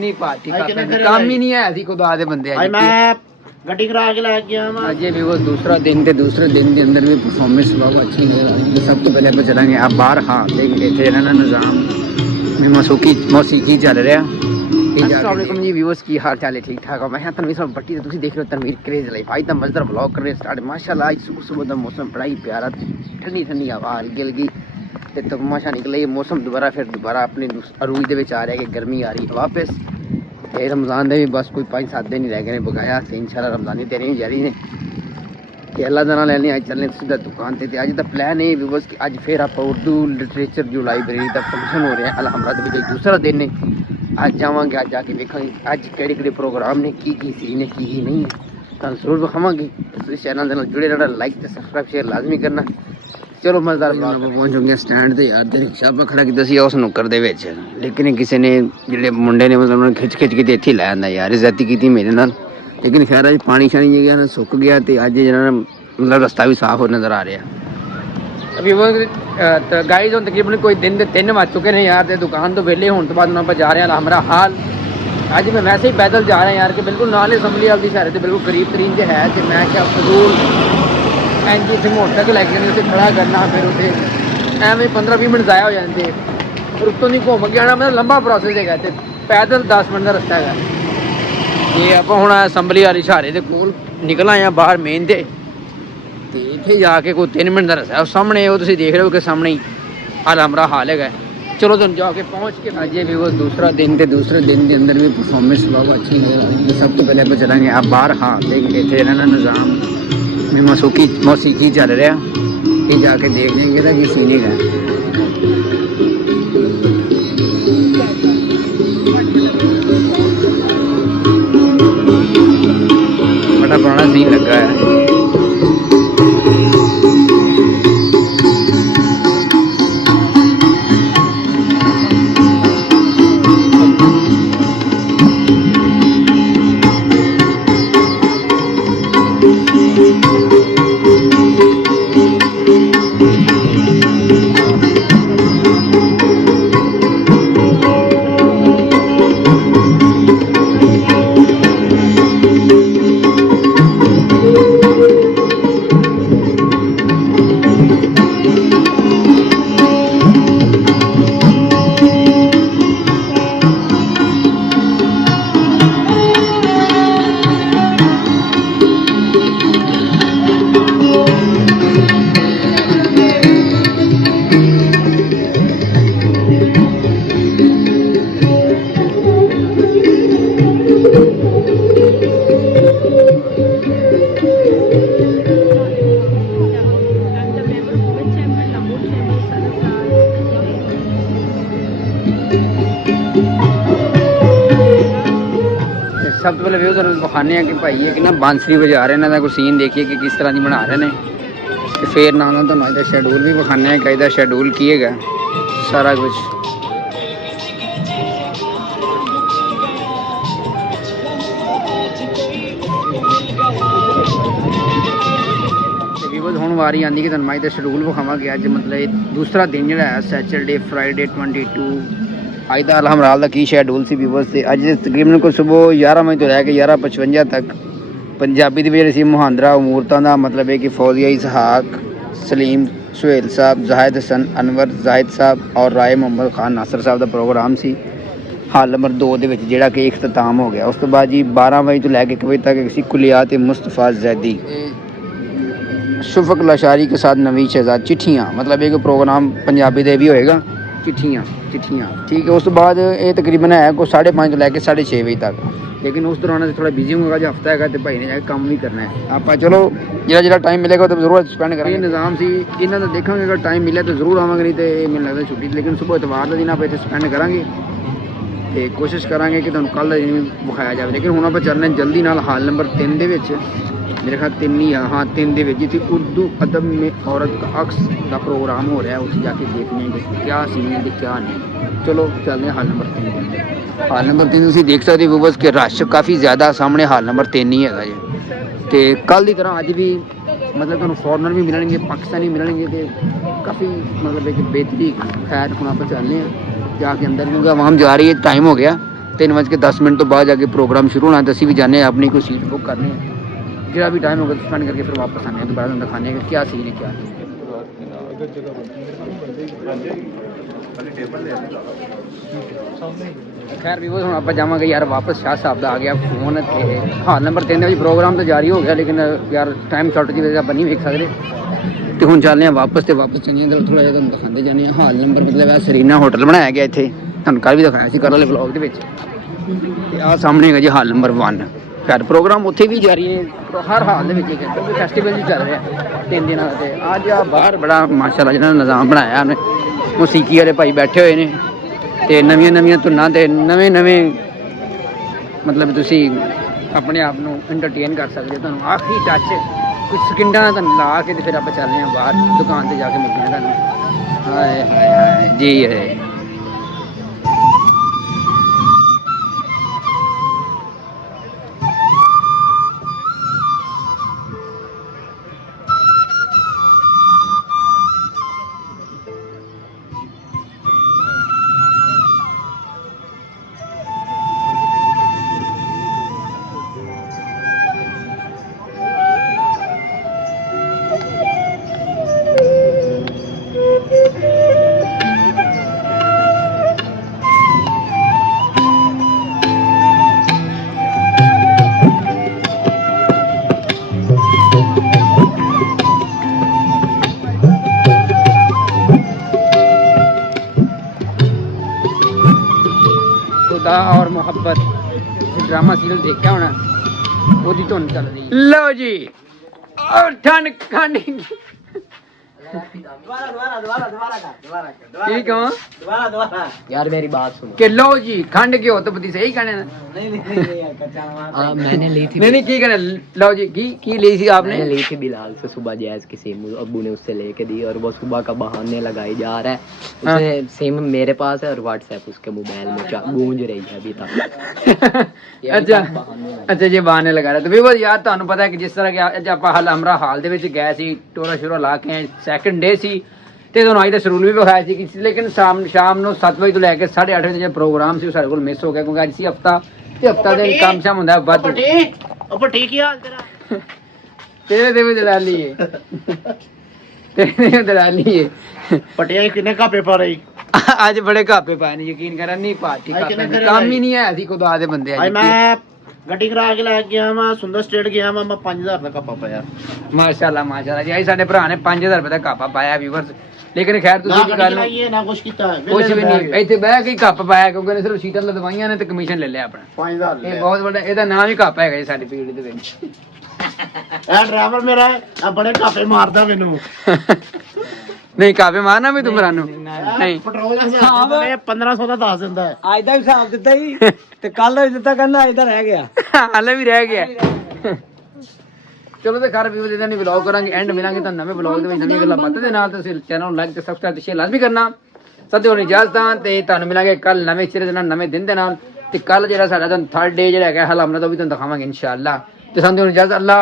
ਨਹੀਂ ਪਾਰਟੀ ਕੰਮ ਹੀ ਨਹੀਂ ਹੈ ਅਸੀਂ ਖੁਦਾ ਦੇ ਬੰਦੇ ਆ ਮੈਂ ਗੱਡੀ ਕਰਾ ਕੇ ਲੈ ਗਿਆ ਮੈਂ अजय भी वो दूसरा दिन थे दूसरे दिन के अंदर भी परफॉर्मेंस बहुत अच्छी है सब तो पहले ਆਪਾਂ चलेंगे आप बाहर हाँ देखेंगे ਇੱਥੇ ਨਾ ਨਿਜ਼ਾਮ ਵੀ ਮੌਸੀਕੀ ਚੱਲ ਰਿਹਾ अस्सलाम वालेकुम जी व्यूअर्स की हाल चाल है ठीक ठाक मैं हाँ तनवीर साहब भट्टी ਤੁਸੀਂ देख रहे हो तनवीर क्रेज लाइफ आज तो मजेदार व्लॉग कर रहे स्टार्ट माशाल्लाह आज सुबह सुबह का मौसम बड़ा ही प्यारा ठंडी ठंडी हवा गिल गई ਤੇ ਤਮਾਸ਼ਾ ਨਿਕਲੇ ਮੌਸਮ ਦੁਬਾਰਾ ਆਪਣੇ ਅਰੂਜ ਦੇ ਵਿੱਚ ਆ ਰਿਹਾ ਕਿ ਗਰਮੀ ਆ ਰਹੀ ਹੈ ਵਾਪਸ ਤੇ ਰਮਜ਼ਾਨ ਦੇ ਵੀ ਬਸ ਕੋਈ 5-7 ਦਿਨ ਹੀ ਰਹਿ ਗਏ ਨੇ ਬਕਾਇਆ ਤੇ ਇਨਸ਼ਾਅੱਲਾ ਰਮਜ਼ਾਨੀ ਤਿਆਰੀਆਂ ਜਾਰੀ ਨੇ ਤੇ ਅੱਲਾ ਦਾ ਨਾਮ ਲੈ ਲਈ ਅੱਜ ਚੱਲਨੇ ਸਿੱਧਾ ਦੁਕਾਨ ਤੇ ਅੱਜ ਦਾ ਪਲਾਨ ਹੈ ਵੀਵਰਸ ਕਿ ਅੱਜ ਫੇਰ ਆਪਾਂ ਉਰਦੂ ਲਿਟਰੇਚਰ ਜੋ ਲਾਇਬ੍ਰੇਰੀ ਦਾ ਫੰਕਸ਼ਨ ਹੋ ਰਿਹਾ ਅਲਹਮਰਾ ਦੇ ਵਿੱਚ ਦੂਸਰਾ ਦਿਨ ਨੇ ਅੱਜ ਜਾਵਾਂਗੇ ਅੱਜ ਜਾ ਕੇ ਵੇਖਾਂਗੇ ਅੱਜ ਕਿਹੜੇ ਪ੍ਰੋਗਰਾਮ ਨੇ ਕੀ ਸੀ ਨੇ ਕੀ ਨਹੀਂ ਤਾਂ ਜ਼ਰੂਰ ਵਿਖਾਵਾਂਗੇ ਇਸ ਚੈਨਲ ਦੇ ਨਾਲ ਜੁੜੇ ਰਹਿਣਾ ਲਾਈਕ ਤੇ ਸਬਸਕ੍ਰਾਈਬ ਸ਼ੇਅਰ ਲਾਜ਼ਮੀ ਕਰਨਾ ਚਲੋ ਮਜ਼ੇਦਾਰ ਪਹੁੰਚ ਗਏ ਸਟੈਂਡ ਤੇ ਯਾਰ ਤੇ ਰਿਕਸ਼ਾ ਆਪਾਂ ਖੜਾ ਕੀਤਾ ਸੀ ਉਸ ਨੁੱਕਰ ਦੇ ਵਿੱਚ ਲੇਕਿਨ ਕਿਸੇ ਨੇ ਜਿਹੜੇ ਮੁੰਡੇ ਨੇ ਮਤਲਬ ਉਹਨਾਂ ਖਿੱਚ ਕੇ ਤੇ ਇੱਥੇ ਲੈ ਆਂਦਾ ਯਾਰ ਇਜ਼ਤੀ ਕੀਤੀ ਮੇਰੇ ਨਾਲ ਲੇਕਿਨ ਖੈਰ ਅੱਜ ਪਾਣੀ ਛਾਣੀ ਜਿਹਾ ਨਾ ਸੁੱਕ ਗਿਆ ਤੇ ਅੱਜ ਜਿਹੜਾ ਮਤਲਬ ਰਸਤਾ ਵੀ ਸਾਫ਼ ਹੋ ਨਜ਼ਰ ਆ ਰਿਹਾ ਅਭੀ ਉਹ ਤਾਂ ਗਾਈਜ਼ ਹੁਣ ਤਕਰੀਬਨ ਕੋਈ ਦਿਨ ਦੇ 3 ਵੱਜ ਚੁੱਕੇ ਨੇ ਯਾਰ ਤੇ ਦੁਕਾਨ ਤੋਂ ਵਿਹਲੇ ਹੋਣ ਤੋਂ ਬਾਅਦ ਆਪਾਂ ਜਾ ਰਹੇ ਹਾਂ ਹਮਾਰਾ ਹਾਲ ਅੱਜ ਮੈਂ ਵੈਸੇ ਹੀ ਪੈਦਲ ਜਾ ਰਿਹਾ ਯਾਰ ਕਿ ਬਿਲਕੁਲ ਨਾਲ ਅਸੈਂਬਲੀ ਵਾਲੀ ਸ਼ਹਿਰ ਤੇ ਬਿਲਕੁਲ ਕਰੀਬ ਤਰੀਨ ਤੇ ਹੈ ਤੇ ਮੈਂ ਕਿਹਾ ਫਜ਼ੂਲ ਐਂਜੀ ਇੱਥੇ ਮੋਟਰਸਾਈਕਲ ਲੈ ਕੇ ਜਾਣੀ ਉੱਥੇ ਖੜਾ ਕਰਨਾ ਫਿਰ ਉੱਥੇ ਐਵੇਂ 15-20 ਮਿੰਟ ਜ਼ਾਇਆ ਹੋ ਜਾਂਦੇ ਔਰ ਉੱਤੋਂ ਦੀ ਘੁੰਮ ਕੇ ਆਉਣਾ ਮਤਲਬ ਲੰਬਾ ਪ੍ਰੋਸੈਸ ਹੈਗਾ ਤੇ ਪੈਦਲ 10 ਮਿੰਟ ਦਾ ਰਸਤਾ ਹੈਗਾ ਇਹ ਆਪਾਂ ਹੁਣ ਅਸੈਂਬਲੀ ਵਾਲੀ ਸ਼ਹਾਰੇ ਦੇ ਕੋਲ ਨਿਕਲ ਆਏ ਹਾਂ ਬਾਹਰ ਮੇਨ ਤੇ ਇੱਥੇ ਜਾ ਕੇ ਕੋਈ 3 ਮਿੰਟ ਦਾ ਰਸਤਾ ਉਸ ਸਾਹਮਣੇ ਉਹ ਤੁਸੀਂ ਦੇਖ ਰਹੇ ਹੋ ਕਿ ਸਾਹਮਣੇ ਹੀ ਹਮਾਰਾ ਹਾਲ ਹੈਗਾ ਚਲੋ ਤੁਹਾਨੂੰ ਜਾ ਕੇ ਪਹੁੰਚ ਕੇ ਅਜੇ ਵੀ ਉਹ ਦੂਸਰਾ ਦਿਨ ਤੇ ਦੂਸਰੇ ਦਿਨ ਦੇ ਅੰਦਰ ਵੀ ਪਰਫੋਰਮੈਂਸ ਬਹੁਤ ਅੱਛੀ ਹੈ ਸਭ ਤੋਂ ਪਹਿਲੇ ਆਪਾਂ ਚਲਾਂਗੇ ਆਪ ਬਾਹਰ ਹਾਂ ਦੇखेंगे ਇੱਥੇ ਇਹਨਾਂ ਦਾ ਨਿਜ਼ਾਮ ਵੀ ਮੌਸੀਕੀ ਚੱਲ ਰਿਹਾ ਇਹ ਜਾ ਕੇ ਦੇਖ ਲੈਂਗੇ ਤਾਂ ਕੀ ਸੀਨ ਹੈਗਾ ਬੜਾ ਪੁਰਾਣਾ ਸੀਨ ਲੱਗਾ ਹੈ सब तो पहले व्यू विखाने कि भाई है कि ना बांसुरी बजा रहे हैं कोई सीन देखिए कि किस तरह की बना रहे हैं फिर ना तो अज का शेड्यूल भी विखाने कि अज का शेड्यूल की है सारा कुछ ਹੁਣ ਵਾਰੀ ਆਂਦੀ ਕਿ ਤੁਹਾਨੂੰ ਅੱਜ ਦਾ ਸ਼ਡਿਊਲ ਵਿਖਾਵਾਂਗੇ ਅੱਜ ਮਤਲਬ ਦੂਸਰਾ ਦਿਨ ਜਿਹੜਾ ਹੈ ਸੈਚਰਡੇ ਫਰਾਈਡੇ 22 ਅੱਜ ਦਾ ਅਲਹਮਰਾਲ ਦਾ ਕੀ ਸ਼ੈਡਿਊਲ ਸੀ ਵੀਵਰਸ ਤੇ ਅੱਜ ਤਕਰੀਬਨ ਕੋਈ ਸਵੇਰ 11 ਵਜੇ ਤੋਂ ਲੈ ਕੇ 11:55 ਤੱਕ ਪੰਜਾਬੀ ਦੀ ਜਿਹੜੀ ਸੀ ਮੁਹਾਂਦਰਾ ਅਮੂਰਤਾਂ ਦਾ ਮਤਲਬ ਹੈ ਕਿ ਫੌਜ਼ੀਆ ਇਸਹਾਕ ਸਲੀਮ ਸੁਹੇਲ ਸਾਹਿਬ ਜ਼ਾਹਿਦ ਹਸਨ ਅਨਵਰ ਜ਼ਾਹਿਦ ਸਾਹਿਬ ਔਰ ਰਾਏ ਮੁਹੰਮਦ ਖਾਨ ਨਾਸਰ ਸਾਹਿਬ ਦਾ ਪ੍ਰੋਗਰਾਮ ਸੀ ਹਾਲ ਨੰਬਰ 2 ਦੇ ਵਿੱਚ ਜਿਹੜਾ ਕਿ ਇਖਤਤਾਮ ਹੋ ਗਿਆ ਉਸ ਤੋਂ ਬਾਅਦ ਜੀ 12 ਵਜੇ ਤੋਂ ਲੈ ਕੇ 1 ਵਜੇ ਤੱਕ ਸੀ ਕੁਲਿਆਤ ਮੁਸਤਫਾ ਜ਼ੈਦੀ शुफक लाशारी के साथ नवीद शहजाद चिट्ठियाँ मतलब एक प्रोग्राम पंजाबी दे भी होएगा चिट्ठियाँ ठीक है उस तो बाद ये तकरीबन है को 5:30 तो लैके 6:30 बजे तक लेकिन उस दौरान थोड़ा बिजी होगा जो हफ्ता है तो भाई ने जाके काम भी करना है आप चलो जो टाइम मिलेगा तो जरूर स्पेंड करेंगे निज़ाम से इन्हों का देखा अगर टाइम मिले तो जरूर आवांगे नहीं तो मैंने लगता छुट्टी लेकिन सुबह इतवार का दिन आप इतने स्पेंड करांगे तो कोशिश करांगे कि तुहानूं कल विखाया जाए लेकिन हुण आपां चलने जल्दी नाल हाल नंबर 3 दे विच मेरे ख्याल 3 ही हाँ 3 दे जिथे उर्दू अदब में औरत का अक्स का प्रोग्राम हो रहा है उसे जाके देखने के क्या सीन है क्या नहीं चलो चलते हैं हाल नंबर 3 हाल नंबर 3 तुसीं देख सकते हो बस कि रश काफ़ी ज़्यादा सामने हाल नंबर 3 ही है जी तो कल की तरह अज भी मतलब तुहानूं फॉरनर भी मिलणगे पाकिस्तानी मिलणगे तो काफ़ी मतलब एक बेहतरी खैर हुण आपां चलने जाके अंदर क्योंकि आवाम जा रही है टाइम हो गया 3:10 ਤੋਂ ਬਾਅਦ ਜਾ ਕੇ ਪ੍ਰੋਗਰਾਮ ਸ਼ੁਰੂ ਹੋਣਾ ਤੇ ਅਸੀਂ ਵੀ ਜਾਣੇ ਆਪਣੀ ਕੋਈ ਸੀਟ ਬੁੱਕ ਕਰਨੀ ਹੈ ਜਿਹੜਾ भी टाइम होगा स्पेंड करके फिर वापस आने हैं दोबारा दिखाने का क्या सीन है क्या नहीं खैर भी वो हम आप जावे यार वापस शाह साहब का आ गया फोन हाल नंबर 3 प्रोग्राम तो जारी हो गया लेकिन यार टाइम शॉर्टेज की वजह नहीं वेख सकते तो हम चलने वापस चलिए थोड़ा जिहा तुहानूं दिखाते जाने हाल नंबर मतलब सरीना होटल बनाया गया इत्थे तुहानूं कल भी दिखाया सी कल वाले ब्लॉग दे विच ते आ सामने है जी हाल नंबर 1 खैर प्रोग्राम उत्थे भी जारी है हर हाल दे विच क्योंकि फैसटिवल भी चल रहा है 3 दिन ते अज आ बाहर बड़ा माशाअल्लाह जिन्हां ने निज़ाम बनाया उन्हें मौसीकी वाले भाई बैठे हुए ने ते नवीं धुनां ते नवे मतलब तुसी अपने आप नूं एंटरटेन कर सकते हो तुहानूं आखिरी टच कुछ सकिंडां दा तुहानूं ला के ते फिर आपां चलने आं बाहर दुकान ते जाके मिलदे आं तुहानूं हाय हाय हाय जी है खुदा और मोहब्बत ड्रामा सीरियल देखा होना ਉਹਦੀ ਧੁਨ ਚੱਲ ਰਹੀ ਲਓ ਜੀ ਔਰ ਠੰਡ ਖੰਡ ठीक हो यार मेरी बात सुनो कि लो जी खंड के हो तो पति सही कहने मैंने ली थी नहीं की कहने लो जी की ली थी आपने मैंने ली थी बिलाल से सुबह जैज की सिम अब्बू ने उससे लेके दी और वो सुबह का बहाने लगाई जा रहा है उसे सिम मेरे पास है और व्हाट्सएप उसके मोबाइल में गूंज रही है अभी तक अच्छा जी बहाने लगा रहा तो भी वो यार ਤੁਹਾਨੂੰ ਪਤਾ ਹੈ ਕਿ ਜਿਸ ਤਰ੍ਹਾਂ ਕਿ ਅੱਜ ਆਪਾਂ ਹਮਰਾ ਹਾਲ ਦੇ ਵਿੱਚ ਗਏ ਸੀ ਟੋਰਾ ਸ਼ੋਰਾ ਲਾ ਕੇ ਸੈਕੰਡ ਡੇ ਸੀ ਤੇ ਤੁਹਾਨੂੰ ਅੱਜ ਦਾ ਸ਼ਡਿਊਲ ਵੀ ਵਿਖਾਇਆ ਸੀ ਕਿ ਲੇਕਿਨ ਸ਼ਾਮ ਨੂੰ 7 ਵਜੇ ਤੋਂ ਲੈ ਕੇ 8:30 ਵਜੇ ਜਿਹੜਾ ਪ੍ਰੋਗਰਾਮ ਸੀ ਉਹ ਸਾਡੇ ਕੋਲ ਮਿਸ ਹੋ ਗਿਆ ਕਿਉਂਕਿ ਅੱਜ ਸੀ ਹਫਤਾ ਤੇ ਹਫਤਾ ਦੇ ਕੰਮ ਸ਼ਾਮ ਹੁੰਦਾ ਵੱਧ ਉਹ ਠੀਕ ਹੀ ਹਾਲ ਤੇਰਾ ਤੇਰੇ ਤੇ ਵੀ ਦਲਾਲੀ ਹੈ ਤੇਰੇ ਤੇ ਦਲਾਲੀ ਹੈ ਪਟਿਆ ਕਿੰਨੇ ਕਾਪੇ ਪਾ ਰਹੀ ਅੱਜ ਬੜੇ ਕਾਪੇ ਪਾਏ ਨੇ ਯਕੀਨ ਕਰ ਨਹੀਂ ਪਾਰਟੀ ਕਾਪੇ ਕੰਮ ਹੀ ਨਹੀਂ ਹੈ ਅਸੀਂ ਖੁਦਾ ਦੇ ਬੰਦੇ ਆ ਮੈਂ ਗੱਡੀ ਕਰਾ ਕੇ ਲੈ ਗਿਆ ਮੈਂ ਸੁੰਦਰ ਸਟੇਟ ਗਿਆ ਮੈਂ 5000 ਦਾ ਕਾਪਾ ਪਾਇਆ ਮਾਸ਼ਾਅੱਲਾ ਜੀ ਸਾਡੇ ਭਰਾ ਨੇ 5000 ਰੁਪਏ ਦਾ ਕਾਪਾ ਪਾਇਆ ਵੀਵਰਸ ਲੇਕਿਨ ਖੈਰ ਤੁਸੀਂ ਕੀ ਗੱਲ ਨਾ ਕੁਛ ਕੀਤਾ ਕੁਛ ਵੀ ਨਹੀਂ ਇੱਥੇ ਬਹਿ ਕੇ ਕੱਪ ਪਾਇਆ ਕਿਉਂਕਿ ਇਹਨੇ ਸਿਰਫ ਸੀਟਾਂ ਲਦਵਾਈਆਂ ਨੇ ਤੇ ਕਮਿਸ਼ਨ ਲੈ ਲਿਆ ਆਪਣਾ 5000 ਇਹ ਬਹੁਤ ਵੱਡਾ ਇਹਦਾ ਨਾਮ ਹੀ ਕਾਪਾ ਹੈਗਾ ਜੀ ਸਾਡੀ ਫੀਲਡ ਦੇ ਵਿੱਚ ਇਹ ਡਰਾਈਵਰ ਮੇਰਾ ਬੜੇ ਕਾਪੇ ਮਾਰਦਾ ਮੈਨੂੰ ਨਹੀਂ ਕਾਪੇ ਮਾਰਨਾ ਵੀ ਤੂੰ ਭਰਾ ਨੂੰ ਨਹੀਂ ਪੈਟਰੋਲ ਦਾ ਹਿਸਾਬ 1500 ਦਾ ਦੱਸ ਦਿੰਦਾ ਹੈ ਅੱਜ ਦਾ ਹਿਸਾਬ ਦਿੱਤਾ ਹੀ ਤੇ ਕੱਲ ਦਿੱਤਾ ਕਹਿੰਦਾ ਅੱਜ ਦਾ ਰਹਿ ਗਿਆ ਹਾਲੇ ਵੀ ਰਹਿ ਗਿਆ ਚਲੋ ਤੇ ਘਰ ਵੀ ਦੇ ਨਹੀਂ ਵਲੌਗ ਕਰਾਂਗੇ ਐਂਡ ਮਿਲਾਂਗੇ ਤਾਂ ਨਵੇਂ ਵਲੌਗ ਦੇ ਵਿੱਚ ਨਵੀਆਂ ਗੱਲਾਂ ਬਾਤਾਂ ਦੇ ਨਾਲ ਤੁਸੀਂ ਚੈਨਲ ਨੂੰ ਲਾਈਕ ਤੇ ਸਬਸਕ੍ਰਾਈਬ ਤੇ ਸ਼ੇਅਰ ਲਾਜ਼ਮੀ ਕਰਨਾ ਸਦੇ ਹੋਣੀ ਇਜਾਜ਼ਤਾਂ ਤੇ ਤੁਹਾਨੂੰ ਮਿਲਾਂਗੇ ਕੱਲ ਨਵੇਂ ਸਿਰੇ ਦੇ ਨਾਲ ਨਵੇਂ ਦਿਨ ਦੇ ਨਾਲ ਤੇ ਕੱਲ ਜਿਹੜਾ ਸਾਡਾ ਤਾਂ 3rd ਡੇ ਜਿਹੜਾ ਹੈਗਾ ਹਲਾਮਨਾ ਤੋਂ ਵੀ ਤੁਹਾਨੂੰ ਦਿਖਾਵਾਂਗੇ ਇਨਸ਼ਾਅੱਲਾ ਤੇ ਸੰਦੇ ਹੋਣੀ ਇਜਾਜ਼ਤ ਅੱਲਾ